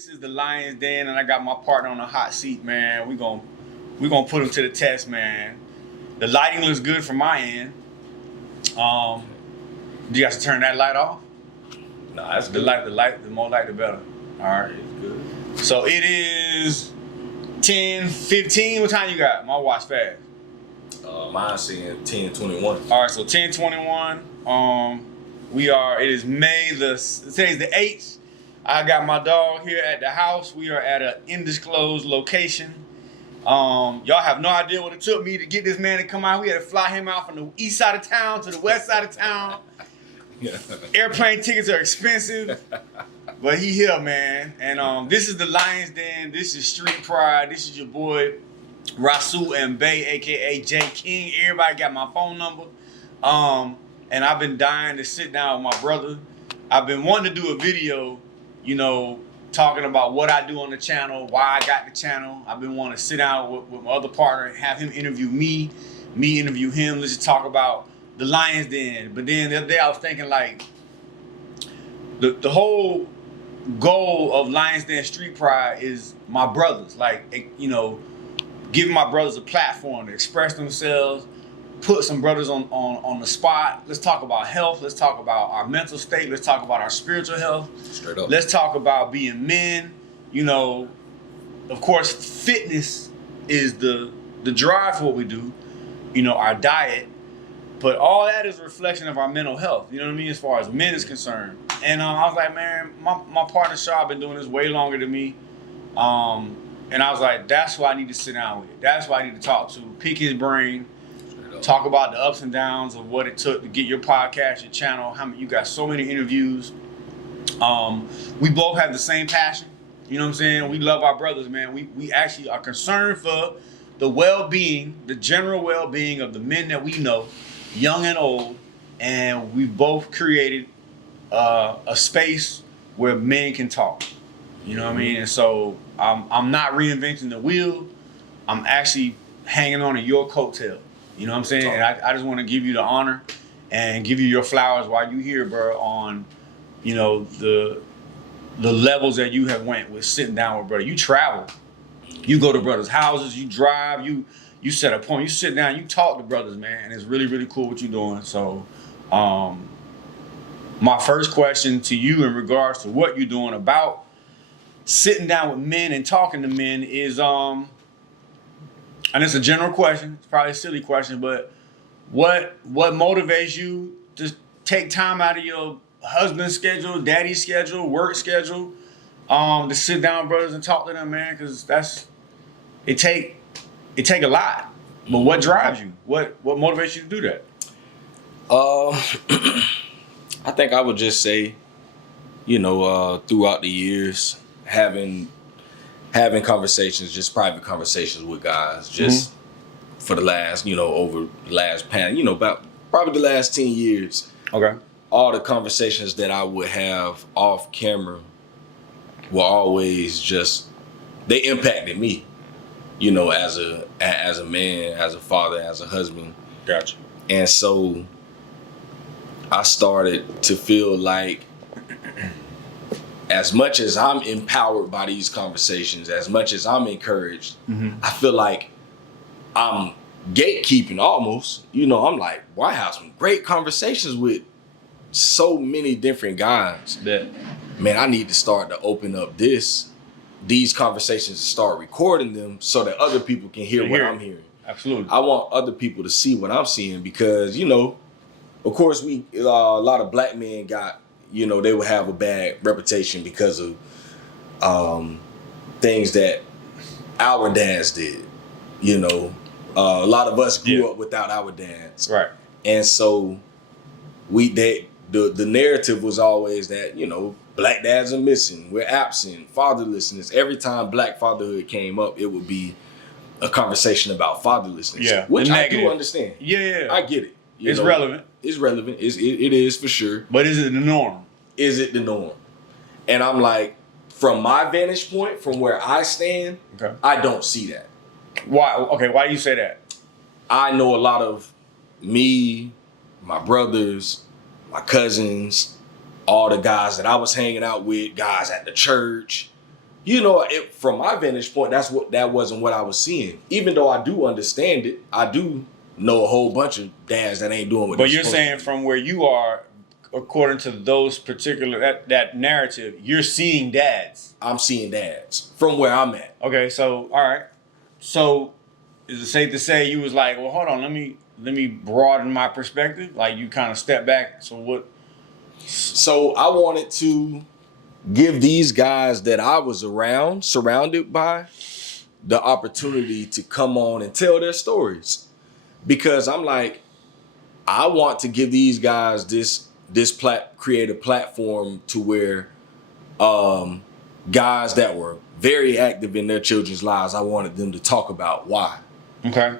This is the Lions Den, and I got my partner on the hot seat, man. We gonna put him to the test, man. The lighting looks good from my end. Do you guys turn that light off? No, that's the good. light, the more light, the better. All right, It's good. so it is 10:15. What time you got? My watch fast. Mine's saying 10:21. All right, so 10:21. It is today's the 8th. I got my dog here at the house. We are at an undisclosed location. Y'all have no idea what it took me to get this man to come out. We had to fly him out from the east side of town to the west side of town. Yeah. Airplane tickets are expensive, but he here, man. And this is the Lions Den. This is Street Pride. This is your boy Rasul and Bay, aka J King. Everybody got my phone number. And I've been dying to sit down with my brother. I've been wanting to do a video, talking about what I do on the channel, why I got the channel. I've been wanting to sit down with my other partner and have him interview me interview him. Let's just talk about the Lions Den. But then the other day I was thinking, like, the whole goal of Lions Den Street Pride is my brothers. Like, giving my brothers a platform to express themselves, put some brothers on the spot. Let's talk about health. Let's talk about our mental state. Let's talk about our spiritual health. Straight up. Let's talk about being men. Of course, fitness is the drive for what we do. Our diet. But all that is a reflection of our mental health. You know what I mean? As far as men is concerned. And I was like, man, my partner Shaw been doing this way longer than me. And I was like, that's who I need to sit down with. That's who I need to talk to. Pick his brain. Talk about the ups and downs of what it took to get your podcast, your channel. You got so many interviews. We both have the same passion. You know what I'm saying? We love our brothers, man. We actually are concerned for the well-being, the general well-being of the men that we know, young and old. And we both created a space where men can talk. You know what I mean? And so I'm not reinventing the wheel. I'm actually hanging on to your coattail. You know what I'm saying? And I just want to give you the honor and give you your flowers while you here, bro, on, the levels that you have went with sitting down with brother. You travel. You go to brothers' houses. You drive. You set a point. You sit down. You talk to brothers, man. And it's really, really cool what you're doing. So my first question to you in regards to what you're doing about sitting down with men and talking to men is and it's a general question. It's probably a silly question, but what motivates you to take time out of your husband's schedule, daddy's schedule, work schedule, to sit down, brothers, and talk to them, man? Because it take a lot. But what drives you? What motivates you to do that? I think I would just say, throughout the years, having conversations, just private conversations with guys, just for the last, over the last about probably the last 10 years. Okay. All the conversations that I would have off camera were always they impacted me, as a man, as a father, as a husband. Gotcha. And so I started to feel like, as much as I'm empowered by these conversations, as much as I'm encouraged, I feel like I'm gatekeeping almost. I'm like, well, I have some great conversations with so many different guys that, man, I need to start to open up these conversations and start recording them so that other people can hear what I'm hearing. Absolutely. I want other people to see what I'm seeing because, of course, a lot of black men got, they would have a bad reputation because of things that our dads did. A lot of us grew up without our dads. Right. And so the narrative was always that, black dads are missing, we're absent, fatherlessness. Every time black fatherhood came up, it would be a conversation about fatherlessness. Yeah. Which I do understand. Yeah. I get it. It's relevant. It's relevant. It is for sure. But is it the norm? Is it the norm? And I'm like, from my vantage point, from where I stand, I don't see that. Why? Okay, why do you say that? I know a lot of me, my brothers, my cousins, all the guys that I was hanging out with, guys at the church, you know, from my vantage point, that wasn't what I was seeing. Even though I do understand it, I do know a whole bunch of dads that ain't doing what. But you're saying from where you are, according to those particular that narrative, you're seeing dads. I'm seeing dads from where I'm at. Okay, so all right, so is it safe to say you was like, well, hold on, let me broaden my perspective? Like you kind of step back. So what? So I wanted to give these guys that I was surrounded by, the opportunity to come on and tell their stories. Because I'm like, I want to give these guys create a platform to where guys that were very active in their children's lives, I wanted them to talk about why. Okay.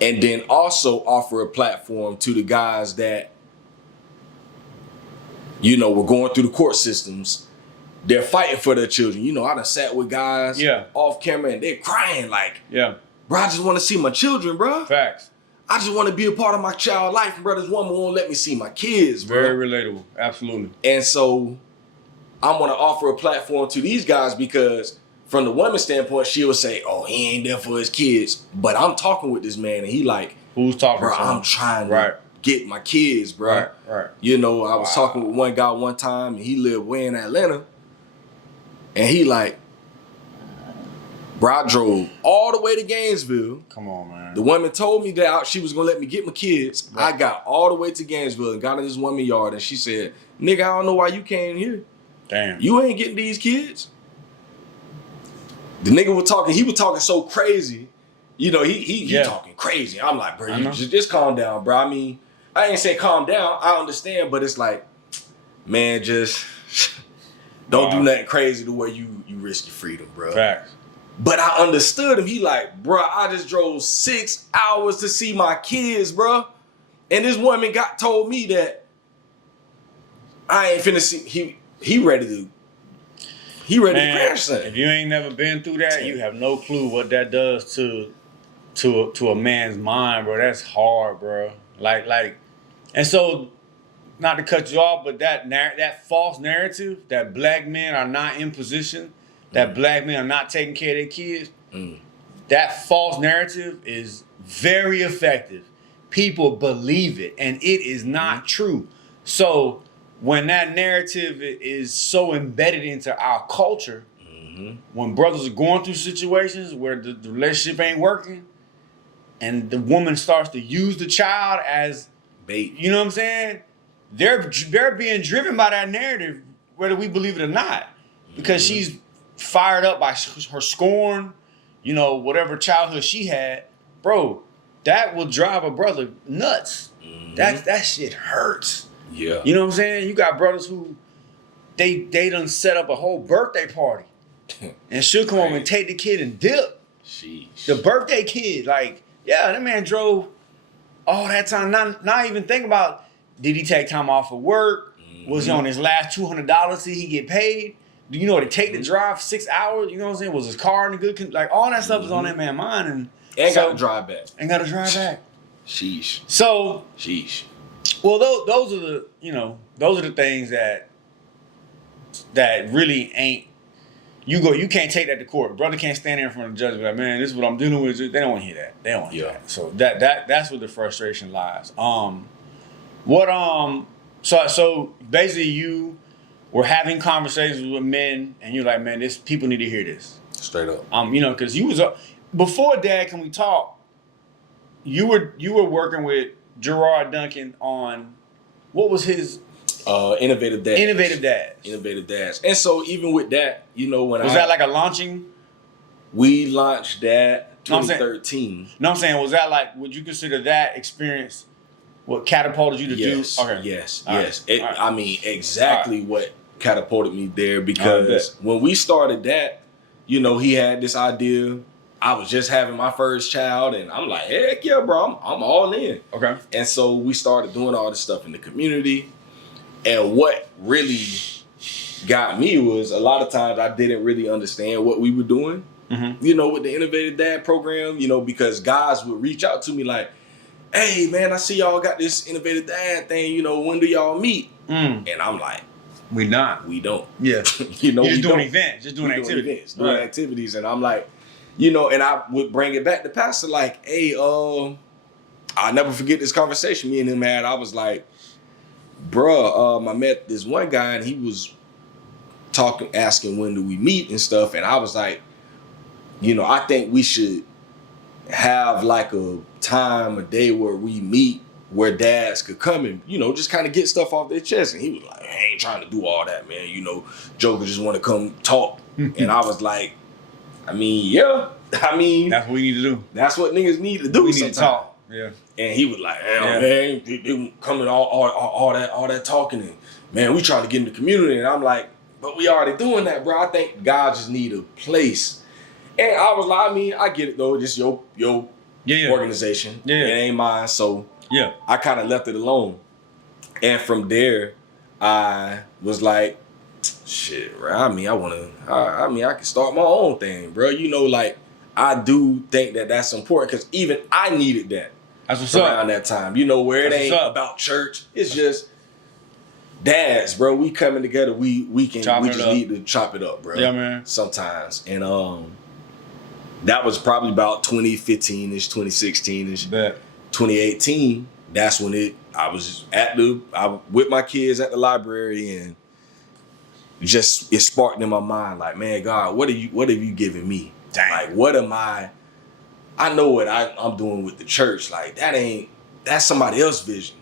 And then also offer a platform to the guys that, you know, we're going through the court systems. They're fighting for their children. You know, I done sat with guys off camera and they're crying like, bro, I just want to see my children, bro. Facts. I just want to be a part of my child life. And bro, this woman won't let me see my kids, bro. Very relatable. Absolutely. And so I'm going to offer a platform to these guys because from the woman's standpoint, she'll say, oh, he ain't there for his kids. But I'm talking with this man and he like, who's talking bro, to him? I'm trying to get my kids, bro. Right. You know, I was talking with one guy one time and he lived way in Atlanta. And he like, bro, I drove all the way to Gainesville. Come on, man. The woman told me that she was going to let me get my kids. Right. I got all the way to Gainesville and got in this woman's yard and she said, nigga, I don't know why you came here. Damn. You ain't getting these kids. The nigga was talking, he was talking so crazy. You know, he talking crazy. I'm like, bro, you just calm down, bro. I mean, I ain't say calm down. I understand, but it's like, man, just don't do nothing crazy to where you risk your freedom, bro. Facts. But I understood him. He like, bro, I just drove 6 hours to see my kids, bro. And this woman told me that I ain't finna see, he ready to crash something. If you ain't never been through that, you have no clue what that does to a man's mind, bro. That's hard, bro. Like, and so, not to cut you off, but that false narrative that black men are not in position, that black men are not taking care of their kids, that false narrative is very effective. People believe it, and it is not true. So when that narrative is so embedded into our culture, when brothers are going through situations where the relationship ain't working, and the woman starts to use the child as bait, you know what I'm saying? They're being driven by that narrative, whether we believe it or not, because she's fired up by her scorn, you know, whatever childhood she had, bro. That will drive a brother nuts. That shit hurts. Yeah. You know what I'm saying? You got brothers who they done set up a whole birthday party, and she'll come home and take the kid and dip. Sheesh. The birthday kid, like, yeah, that man drove all that time. Not even think about, did he take time off of work? Was he on his last $200 till he get paid? Do you know what it take to drive 6 hours? You know what I'm saying? Was his car in a good condition? Like, all that stuff is on that man's mind. And got to drive back. And got to drive back. Sheesh. So, sheesh. Well, those are the, you know, those are the things that really ain't, you can't take that to court. Brother can't stand there in front of the judge and be like, man, this is what I'm dealing with. They don't want to hear that. They don't want to hear that. So that's where the frustration lies. So basically you were having conversations with men and you're like, man, people need to hear this. Straight up. You know, because you was before Dad Can We Talk, you were working with Gerard Duncan on, what was his Innovative Dads. Innovative Dads. And so even with that, you know, was that like a launching? We launched that 2013. No, I'm saying, was that like, would you consider that experience what catapulted you to do? Okay. Yes. Right. I mean, exactly what catapulted me there, because when we started that, you know, he had this idea. I was just having my first child, and I'm like, heck yeah, bro, I'm all in. Okay. And so we started doing all this stuff in the community. And what really got me was a lot of times I didn't really understand what we were doing, you know, with the Innovative Dad program, you know, because guys would reach out to me like, hey, man, I see y'all got this Innovative Dad thing, you know, when do y'all meet? And I'm like, We not. We don't. Yeah. You know, You're just we doing don't. events, just doing We activities. events, doing activities, and I'm like, you know, and I would bring it back to Pastor, like, hey, I'll never forget this conversation me and him had. I was like, bruh, I met this one guy and he was asking when do we meet and stuff, and I was like, you know, I think we should have like a time, a day where we meet, where dads could come and, you know, just kind of get stuff off their chest. And he was like, I ain't trying to do all that, man. You know, Joker just want to come talk. And I was like, I mean, yeah. I mean, that's what we need to do. That's what niggas need to do. We need to talk. Yeah. And he was like, man, they coming all that talking, and man, we trying to get in the community. And I'm like, but we already doing that, bro. I think God just need a place. And I was like, I mean, I get it though. Just your organization. Yeah. It ain't mine. So yeah, I kind of left it alone. And from there, I was like, shit, bro. I mean, I can start my own thing, bro. You know, like, I do think that that's important because even I needed that. That's what's around that time. You know, where it ain't about church. It's just dads, bro. We coming together. We just need to chop it up, bro. Yeah, man. Sometimes. And that was probably about 2015-ish, 2016-ish. 2018, that's when I was with my kids at the library, and just it sparked in my mind, like, man, God, what have you given me? Dang. Like, what am I know what I'm doing with the church. Like, that's somebody else's vision.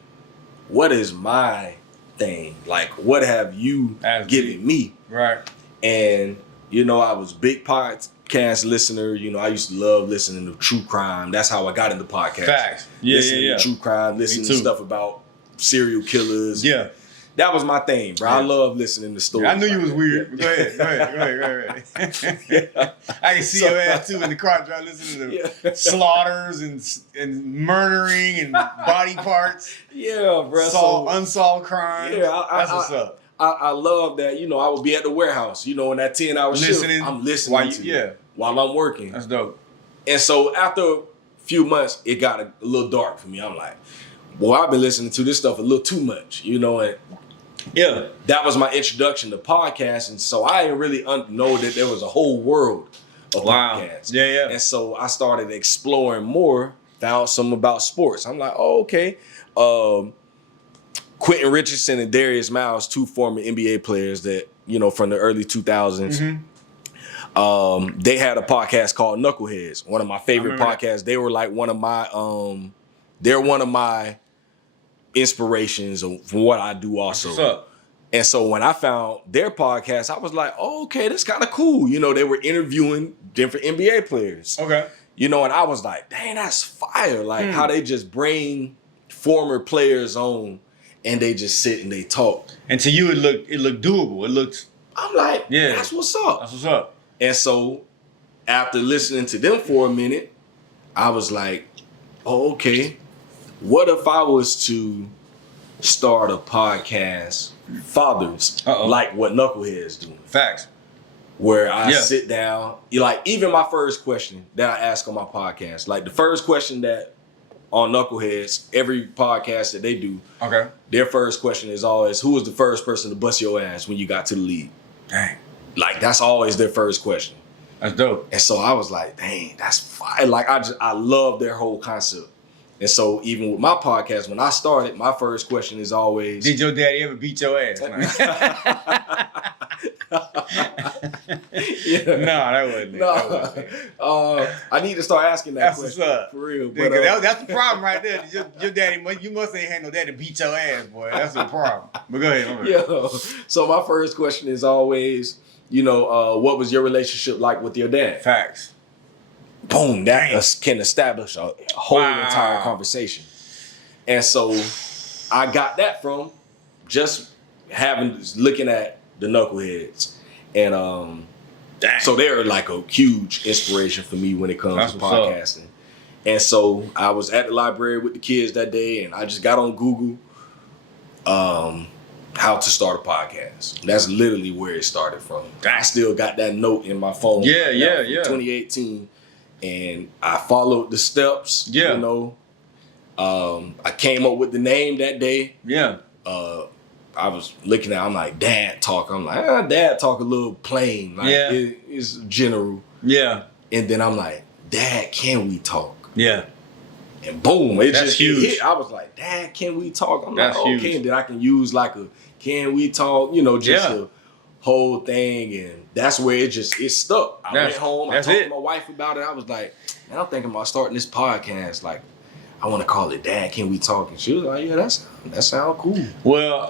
What is my thing? Like, what have you given me? Right. And, you know, I was big podcast listener. You know, I used to love listening to true crime. That's how I got into podcasts. Facts. Listening to true crime, listening to stuff about serial killers. Yeah. That was my thing, bro. Yeah. I love listening to stories. I knew you was weird. Go ahead. I can see your ass too in the car trying to listen to slaughters and murdering and body parts. Yeah, bro. Unsolved crimes. Yeah, that's what's up. I love that. You know, I would be at the warehouse, you know, in that 10-hour shift. I'm listening while I'm working. That's dope. And so after a few months, it got a little dark for me. I'm like, boy, I've been listening to this stuff a little too much, you know, and yeah, that was my introduction to podcasts. And so I didn't really know that there was a whole world of podcasts. Yeah. And so I started exploring more, found some about sports. I'm like, oh, okay. Quentin Richardson and Darius Miles, two former NBA players that, you know, from the early 2000s. Mm-hmm. They had a podcast called Knuckleheads, one of my favorite podcasts. They were like one of my inspirations from what I do also. What's up? And so when I found their podcast, I was like, oh, okay, that's kind of cool. You know, they were interviewing different NBA players. Okay. You know, and I was like, dang, that's fire. Like how they just bring former players on and they just sit and they talk. And to you, it looked doable. I'm like, yeah, that's what's up. That's what's up. And so after listening to them for a minute, I was like, oh, okay. What if I was to start a podcast, fathers, like what Knuckleheads doing? Facts. Where I sit down, like even my first question that I ask on my podcast, like the first question that on Knuckleheads, every podcast that they do, their first question is always, who was the first person to bust your ass when you got to the league? Dang. Like that's always their first question. That's dope. And so I was like, dang, that's fire. Like I love their whole concept. And so even with my podcast, when I started, my first question is always, did your daddy ever beat your ass? Yeah. No, that wasn't it. No. I need to start asking that question. What's up. For real. But, that's the problem right there. Your daddy, you must ain't had no daddy beat your ass, boy. That's the problem. But go ahead. Yeah. So my first question is always, you know, what was your relationship like with your dad? Facts. Boom, that can establish a whole entire conversation. And so I got that from just looking at the Knuckleheads. And so they're like a huge inspiration for me when it comes to podcasting. And so I was at the library with the kids that day, and I just got on Google how to start a podcast. That's literally where it started from. I still got that note in my phone. Yeah. 2018. And I followed the steps. Yeah. You know, I came up with the name that day. Yeah. I was looking at, I'm like, dad talk. I'm like, dad talk a little plain. Like, Yeah. it's general. Yeah. And then I'm like, Dad, can we talk? Yeah. And boom, it That's just huge. hit. I was like, Dad, can we talk? I'm That's like, okay. huge. And then I can use like a, can we talk? You know, just Yeah. the whole thing. And that's where it stuck. I went home. I that's talked it. to my wife about it. I was like, man, I'm thinking about starting this podcast. Like, I want to call it Dad, Can We Talk? And she was like, yeah, that sound cool. Well,